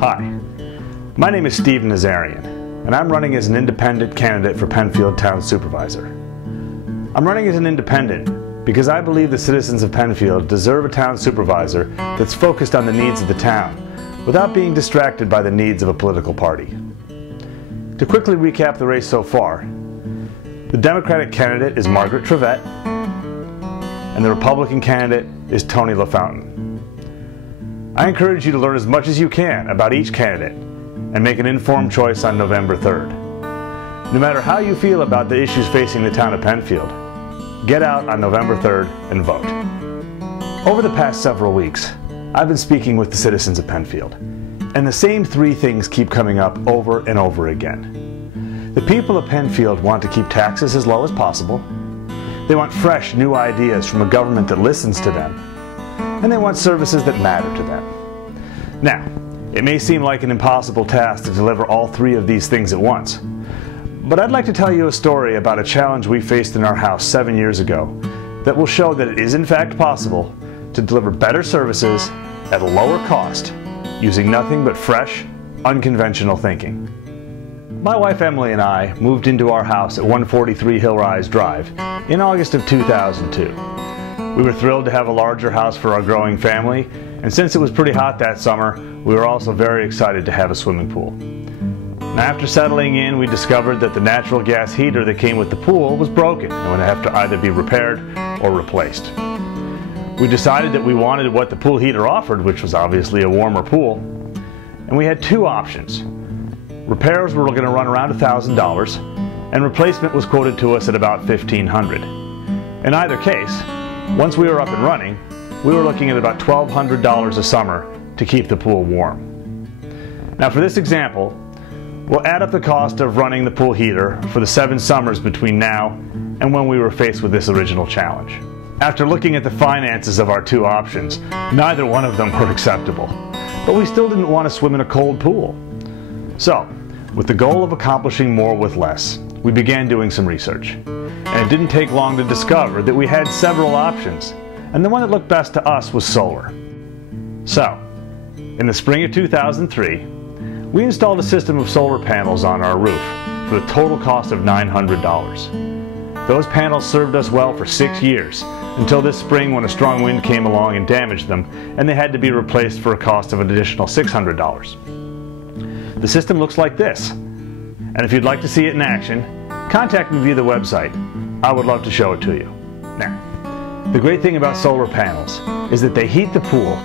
Hi, my name is Steve Nazarian, and I'm running as an independent candidate for Penfield Town Supervisor. I'm running as an independent because I believe the citizens of Penfield deserve a town supervisor that's focused on the needs of the town without being distracted by the needs of a political party. To quickly recap the race so far, the Democratic candidate is Margaret Trevette, and the Republican candidate is Tony LaFountain. I encourage you to learn as much as you can about each candidate and make an informed choice on November 3rd. No matter how you feel about the issues facing the town of Penfield, get out on November 3rd and vote. Over the past several weeks, I've been speaking with the citizens of Penfield, and the same three things keep coming up over and over again. The people of Penfield want to keep taxes as low as possible. They want fresh, new ideas from a government that listens to them. And they want services that matter to them. Now, it may seem like an impossible task to deliver all three of these things at once, but I'd like to tell you a story about a challenge we faced in our house 7 years ago that will show that it is in fact possible to deliver better services at a lower cost using nothing but fresh, unconventional thinking. My wife Emily and I moved into our house at 143 Hillrise Drive in August of 2002. We were thrilled to have a larger house for our growing family, and since it was pretty hot that summer, we were also very excited to have a swimming pool. Now, after settling in, we discovered that the natural gas heater that came with the pool was broken and would have to either be repaired or replaced. We decided that we wanted what the pool heater offered, which was obviously a warmer pool, and we had two options. Repairs were going to run around $1,000, and replacement was quoted to us at about $1,500. In either case, once we were up and running, we were looking at about $1,200 a summer to keep the pool warm. Now for this example, we'll add up the cost of running the pool heater for the 7 summers between now and when we were faced with this original challenge. After looking at the finances of our two options, neither one of them were acceptable, but we still didn't want to swim in a cold pool. So, with the goal of accomplishing more with less, we began doing some research. And it didn't take long to discover that we had several options, and the one that looked best to us was solar. So, in the spring of 2003, we installed a system of solar panels on our roof for the total cost of $900. Those panels served us well for 6 years, until this spring when a strong wind came along and damaged them, and they had to be replaced for a cost of an additional $600. The system looks like this, and if you'd like to see it in action, contact me via the website. I would love to show it to you. Now, the great thing about solar panels is that they heat the pool,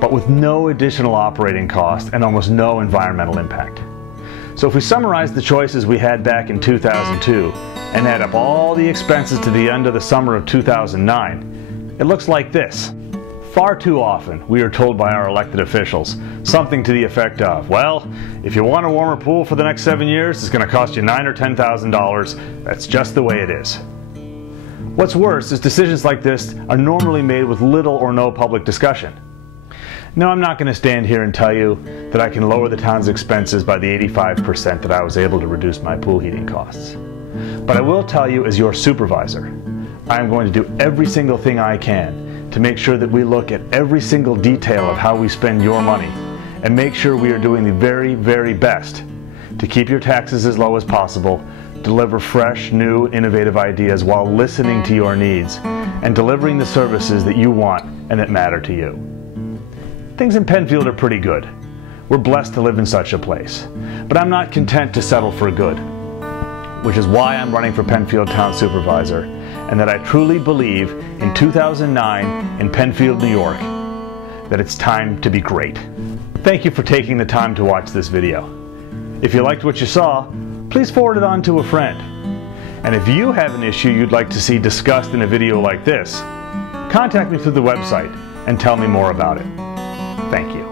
but with no additional operating cost and almost no environmental impact. So if we summarize the choices we had back in 2002 and add up all the expenses to the end of the summer of 2009, it looks like this. Far too often, we are told by our elected officials something to the effect of, well, if you want a warmer pool for the next 7 years, it's going to cost you $9,000 or $10,000. That's just the way it is. What's worse is decisions like this are normally made with little or no public discussion. Now, I'm not going to stand here and tell you that I can lower the town's expenses by the 85% that I was able to reduce my pool heating costs. But I will tell you, as your supervisor, I am going to do every single thing I can to make sure that we look at every single detail of how we spend your money and make sure we are doing the very, very best to keep your taxes as low as possible, deliver fresh, new, innovative ideas while listening to your needs and delivering the services that you want and that matter to you. Things in Penfield are pretty good. We're blessed to live in such a place. But I'm not content to settle for good, which is why I'm running for Penfield Town Supervisor, and that I truly believe in 2009 in Penfield, New York, that it's time to be great. Thank you for taking the time to watch this video. If you liked what you saw, please forward it on to a friend. And if you have an issue you'd like to see discussed in a video like this, contact me through the website and tell me more about it. Thank you.